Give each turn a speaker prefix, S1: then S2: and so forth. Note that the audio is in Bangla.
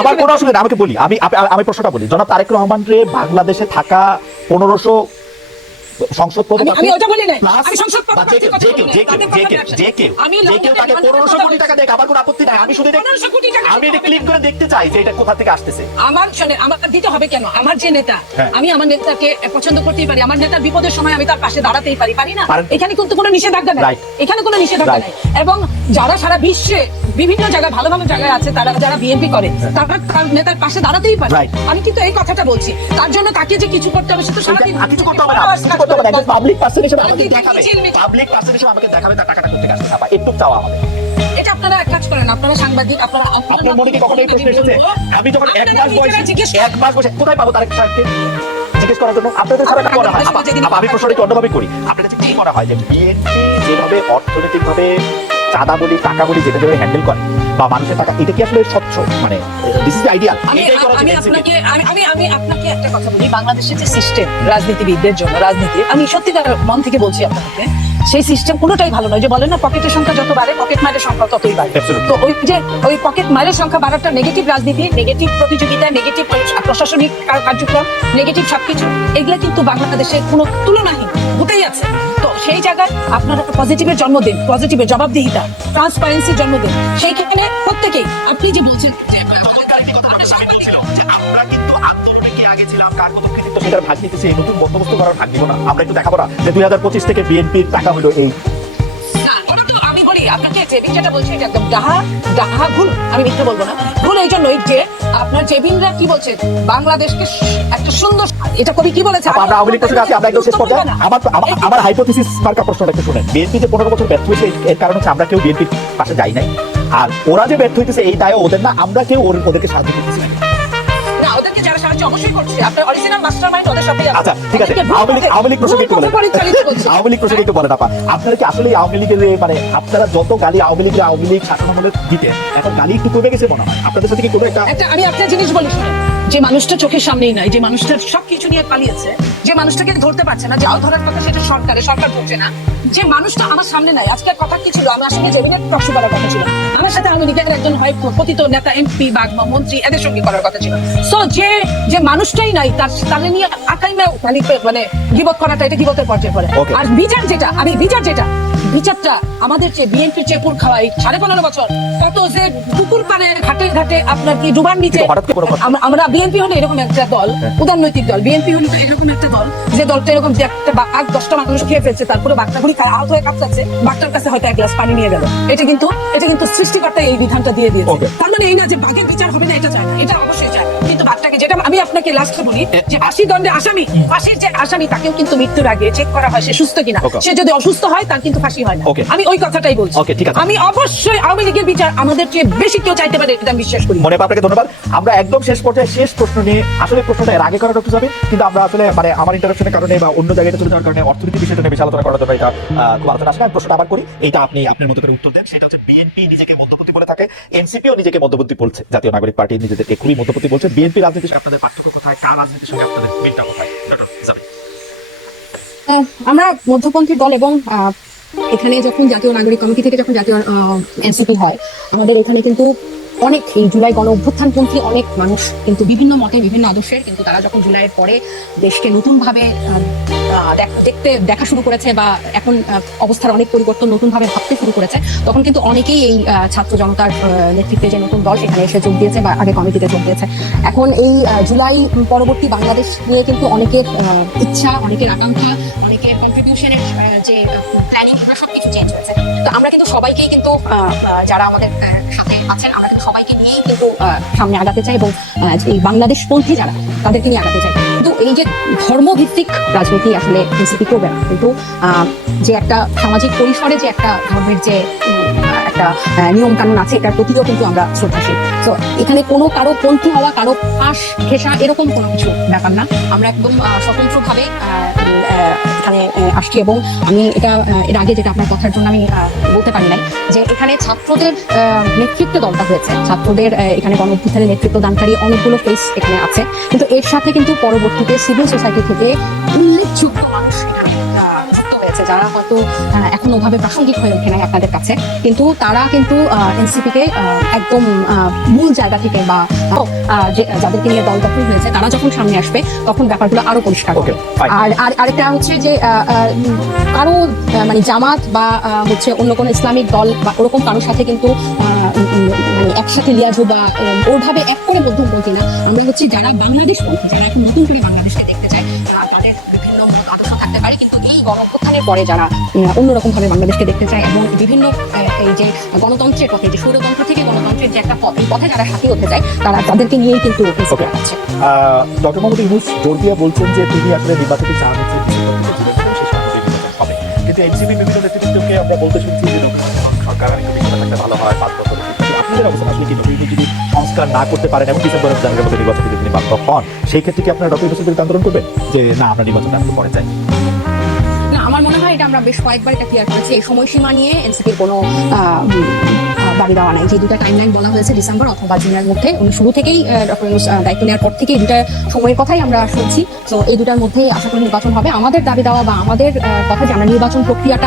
S1: আমার কোনো অসুবিধা আমাকে বলি আমি আমি- প্রশ্নটা বলি। জনাব তারেক রহমান রে বাংলাদেশে থাকা পনেরোশো সংসদ পদে
S2: আমি- আমি ওটা বলি
S1: না
S2: আমি সংসদ
S1: যে কেউ- যে কেউ- যে। কেউ- যে কেউ- তাকে পনেরোশো টাকা দেখ আমার কোনো আপত্তি নাই। আমি শুধু দেখ-
S2: 1500 কোটি টাকা
S1: আমি এটা ক্লিক করে দেখতে চাই যে এটা কোথা থেকে আসতেছে।
S2: আমার শোনেন আমার দিতে হবে কেন? আমার যে নেতা
S1: হ্যাঁ।
S2: আমি আমার নেতাকে পছন্দ করতেই পারি। আমার নেতার বিপদের সময় আমি তার পাশে দাঁড়াতেই পারি পারি না? এখানে কিন্তু কোনো নিষেধাজ্ঞা নেই। এখানে কোনো নিষেধাজ্ঞা. নেই। এবং যারা সারা বিশ্বে বিভিন্ন জায়গায় ভালো ভালো জায়গায় আছে তারা যারা বিএনপি করে তারা তার নেতার পাশে দাঁড়াতেই পারে। আমি কিন্তু এই কথাটা বলছি। তার জন্য তাকে যে কিছু করতে হবে সে তো সারাদিন
S1: কিছু করতে হবে না। কিছু করতে হবে না। পাবলিক পার্সন হিসেবে আমাকে দেখাবে। পাবলিক পার্সন হিসেবে আমাকে দেখাবে তার টাকাটা থেকে আসছে একটু চাওয়া হবে।
S2: এটা আপনারা এক কাজ করেন আপনারা সাংবাদিক আপনারা
S1: আপনার মনে কি কখনো এই প্রশ্ন এসেছে আমি যখন এক মাস বয়সে এক মাস বসে কোথায় পাবো তারেক সাহেবকে? জিজ্ঞেস করার জন্য আপনাদের ছাড়া এটা করা হয়। আমি প্রশ্নটা একটু অন্যভাবে করি? আপনার কাছে কি মনে হয় যে বিএনপি যেভাবে অর্থনৈতিক ভাবে চাঁদা বলি টাকা বলি যেটা যেভাবে হ্যান্ডেল করে বা মানুষের টাকা এটা কি আসলে স্বচ্ছ? মানে দিস ইজ আইডিয়াল
S2: আমি আমি আপনাকে আমি আমি আমি আপনাকে একটা কথা বলি। বাংলাদেশের যে সিস্টেম রাজনীতিবিদদের জন্য রাজনীতি আমি সত্যিকার মন থেকে বলছি আপনাকে সেই সিস্টেম কোনোটাই ভালো নয়। যে বলেন না পকেটের সংখ্যা যত বাড়ে পকেট মারের সংখ্যা ততই বাড়ে। তো ওই যে ওই পকেট মারের সংখ্যা বাড়াটা নেগেটিভ রাজনীতি নেগেটিভ প্রতিযোগিতা নেগেটিভ প্রশাসনিক কার্যক্রম নেগেটিভ সবকিছু এগুলো কিন্তু বাংলাদেশের কোনো তুলনাহীন গোটাই আছে। তো সেই জায়গায় আপনারা পজিটিভের জন্ম দিন পজিটিভের জবাবদিহিতা ট্রান্সপারেন্সির জন্ম দিন। সেইখানে প্রত্যেকেই আপনি যে বলছেন
S1: আগে ছিলাম কার কত কৃতিত্ব? সেটার ভাগ নিতেছি এই নতুন বন্দোবস্ত করার ভাগ দিব না। আমরা একটু দেখাবো না যে দুই হাজার পঁচিশ থেকে বিএনপির টাকা হলো এই।
S2: না, ওটা তো আমি বলি আপনাকে জেবিন যেটা বলছে এটা একদম ডাহা ডাহা ভুল আমি মিথ্যে বলব না। ভুল এই জন্যই যে আপনার জেবিনরা কি বলছে বাংলাদেশকে একটা সুন্দর এটা কবি কি বলেছে?
S1: আমরা আওয়ামী লীগ আমরা একদম শেষ পর্যায়ে। আমার আমার- আমার হাইপোথিসিস মার্কা প্রশ্নটা একটু শুনেন। বিএনপি যে পনেরো বছর ব্যর্থ হয়েছে এর কারণ হচ্ছে আমরা কেউ বিএনপির পাশে যাই নাই। আর ওরা যে ব্যর্থ হইতেছে এই দায় ওদের না আমরা কেউ ওদেরকে সাহায্য করতেছি না।
S2: অবশ্যই করছে। আপনার অরিজিনাল
S1: আচ্ছা ঠিক আছে। আওয়ামী লীগ আওয়ামী লীগ প্রসঙ্গে একটু বলেন। আওয়ামী লীগ প্রসঙ্গে একটু বলেন আপা। আপনারা কি আসলে আওয়ামী লীগের মানে আপনারা যত গালি আওয়ামী লীগের আওয়ামী লীগ শাসন আমলে দিতেন এখন গালি একটু কমে গেছে মনে হয়। আপনাদের সাথে কি কোনো একটা
S2: একটা আমি একটা জিনিস বলি যে মানুষটা চোখের সামনেই নাই যে মানুষটা সবকিছু নিয়ে পালিয়েছে যে মানুষটাকে ধরতে পারছে না যে ধরার কথা সেটা সরকারে সরকার ধরছে না যে মানুষটা আমার সামনে নাই। আজকের কথা কি ছিল? জেবিনের প্রশ্ন করার কথা ছিল। আমার সাথে আওয়ামী লীগের একজন হয় পতিত নেতা এমপি বা বা মন্ত্রী এদের সঙ্গে করার কথা ছিল। সো যে যে মানুষটাই নাই তার তাহলে নিয়ে আকাইমে মানে মানে গিবত করাটা এটা গিবতের পর্যায়ে পড়ে। আর বিচার যেটা আমি বিচার যেটা বিচারটা আমাদের যে বিএনপির চেপুর খাওয়াই সাড়ে পনেরো বছর কত যে পুকুর পাড়ে ঘাটে ঘাটে আপনার কি ডুবার নিচে আমরা- বিএনপি হলো এরকম একটা দল উদারনৈতিক দল বিএনপি হলো তো এরকম একটা দল যে দলটা এরকম যে একটা বাঘ দশটা মানুষ খেয়ে ফেলছে তারপরে বাঘটা গুলি আহত হয়ে কাঁপছে বাঘটার কাছে হয়তো এক গ্লাস পানি নিয়ে গেল। এটা কিন্তু এটা কিন্তু সৃষ্টিকর্তা এই বিধানটা দিয়ে দিয়েছে। তার মানে এই না যে বাঘের বিচার হবে না এটা চায় না এটা অবশ্যই চায় কিন্তু যেটা আমি আপনাকে লাস্টে বলি যে ফাঁসি দণ্ডে আসামি ফাঁসির যে আসামি তাকেও কিন্তু মৃত্যুর আগে চেক করা হয় সে সুস্থ কিনা। সে যদি অসুস্থ হয় তার কিন্তু ফাঁসি হয় না। আমি ওই কথাটাই বলছি। আমি অবশ্যই আওয়ামী লীগের বিচার আমাদের চেয়ে বেশি কেউ চাইতে পারে এটা আমি বিশ্বাস করি।
S1: মনে আপনাকে ধন্যবাদ। আমরা একদম শেষ পর্যায়ে শেষ প্রশ্ন নিয়ে আসলে প্রশ্নটা এর আগে করা ডক্টর যাবে কিন্তু আমরা আসলে মানে আমার ইন্টারাকশনের কারণে বা অন্য জায়গায় চলে যাওয়ার কারণে অর্থনীতি বিষয়টা নিয়ে বেশি আলোচনা করার জন্য এটা খুব আলোচনা আসলে প্রশ্নটা আবার করি। এটা আপনি আপনার মতো করে উত্তর দেন। সেটা হচ্ছে বিএনপি নিজেকে মধ্যপতি বলে থাকে। এনসিপিও নিজেকে মধ্যপতি বলছে। জাতীয় নাগরিক পার্টি নিজেদেরকে খুবই মধ্যপতি বলছে। বিএনপি রাজনীতির সঙ্গে আপনাদের পার্থক্য কোথায়? কার রাজনীতির সঙ্গে আপনাদের মিলটা কোথায়?
S3: আমরা মধ্যপন্থী দল এবং এখানে যখন জাতীয় নাগরিক কমিটি থেকে যখন জাতীয় এনসিপি হয়, আমাদের এখানে কিন্তু অনেক এই জুলাই গণ অভ্যুত্থানপন্থী অনেক মানুষ কিন্তু বিভিন্ন মতে, বিভিন্ন আদর্শের, কিন্তু তারা যখন জুলাইয়ের পরে দেশকে নতুনভাবে দেখতে, দেখা শুরু করেছে বা এখন অবস্থার অনেক পরিবর্তন নতুনভাবে ভাবতে শুরু করেছে, তখন কিন্তু অনেকেই এই ছাত্র জনতার নেতৃত্বে যে নতুন দল সেখানে এসে যোগ দিয়েছে বা আগে কমিটিতে যোগ দিয়েছে। এখন এই জুলাই পরবর্তী বাংলাদেশ নিয়ে কিন্তু অনেকের ইচ্ছা, অনেকের আকাঙ্ক্ষা, অনেকের কন্ট্রিবিউশনের যে সব চেঞ্জ হয়েছে। তো আমরা কিন্তু সবাইকেই কিন্তু যারা আমাদের সাথে আছেন, আমরা কিন্তু সবাইকে নিয়েই কিন্তু সামনে আগাতে চাই এবং এই বাংলাদেশপন্থী যারা, তাদেরকে নিয়ে আগাতে চাই। কিন্তু এই যে ধর্মভিত্তিক রাজনীতি আসলে এনসিপি করবে না, কিন্তু যে একটা সামাজিক পরিসরে যে একটা ধর্মের যে একটা নিয়ম কানুন আছে, এটার প্রতিও কিন্তু আমরা শ্রদ্ধাশীল। তো এখানে কোনো কারও পন্থী হওয়া, কারও পাশ ঘেঁষা এরকম কোনো কিছু ব্যাপার না। আমরা একদম স্বতন্ত্রভাবে এখানে আসছি এবং আমি এটা এর আগে যেটা আপনার কথার জন্য আমি বলতে পারি নাই, যে এখানে ছাত্রদের নেতৃত্ব দলটা হয়েছে। ছাত্রদের এখানে গণ নেতৃত্ব দানকারী অনেকগুলো ফেস এখানে আছে। কিন্তু এর সাথে কিন্তু পরবর্তীতে সিভিল সোসাইটি থেকে উল্লেখযোগ্য মানুষ যারা হয়তো এখন ওভাবে প্রাসঙ্গিক হয়ে ওঠে নাই আপনাদের কাছে কিন্তু তারা কিন্তু এনসিপি কে একদম মূল জায়গা থেকে বা যাদেরকে নিয়ে দল গঠন হয়েছে তারা যখন সামনে আসবে তখন ব্যাপারগুলো আরও পরিষ্কার হবে। আর আর আরেকটা হচ্ছে যে কারও মানে জামাত বা হচ্ছে অন্য কোনো ইসলামিক দল বা ওরকম কারোর সাথে কিন্তু মানে একসাথে লিয়াজু বা ওভাবে এক করে মধ্যমপন্থী না আমরা হচ্ছে যারা বাংলাদেশ যারা নতুন করে বাংলাদেশকে দেখতে চায় এই পরে যারা অন্যরকম ভাবে বাংলাদেশকে দেখতে চায় এবং বিভিন্ন এই যে গণতন্ত্রের পথে যে স্বৈরতন্ত্র থেকে গণতন্ত্রের যে একটা পথ এই পথে যারা হাতি হতে চায় তারা তাদেরকে নিয়েই কিন্তু
S1: ডক্টর মোহাম্মদ ইউনুস জোর দিয়ে বলছেন যে তিনি আসলে চান নির্বাচন হবে। কিন্তু এনসিপি বিভিন্ন নেতৃত্বকে আমরা বলতে শুনছি যে সরকার ভালো হয় পাঁচ বছর কিন্তু আপনাদের অবস্থা আসলে কি যদি সংস্কার না করতে পারেন এবং ডিসেম্বর জানুয়ারির মধ্যে নির্বাচন যদি তিনি বাধ্য হন সেই ক্ষেত্রে কি আপনারা ডক্টর ইউনুসের আন্দোলন করবেন? যে না আমরা নির্বাচনটা একটু পরে চাই।
S3: আমার মনে হয় এটা আমরা বেশ কয়েকবার এটা ক্লিয়ার করেছি। এই সময়সীমা নিয়ে এনসিপির কোনো দাবি দেওয়া নাই। যে দুটা টাইমলাইন বলা হয়েছে ডিসেম্বর অথবা জুনের মধ্যে, উনি শুরু থেকেই দায়িত্ব নেওয়ার পর থেকে এই দুটা সময়ের কথাই আমরা শুনছি। তো এই দুটার মধ্যেই আশা করি নির্বাচন হবে। আমাদের দাবি দেওয়া বা আমাদের কথা যে নির্বাচন প্রক্রিয়াটা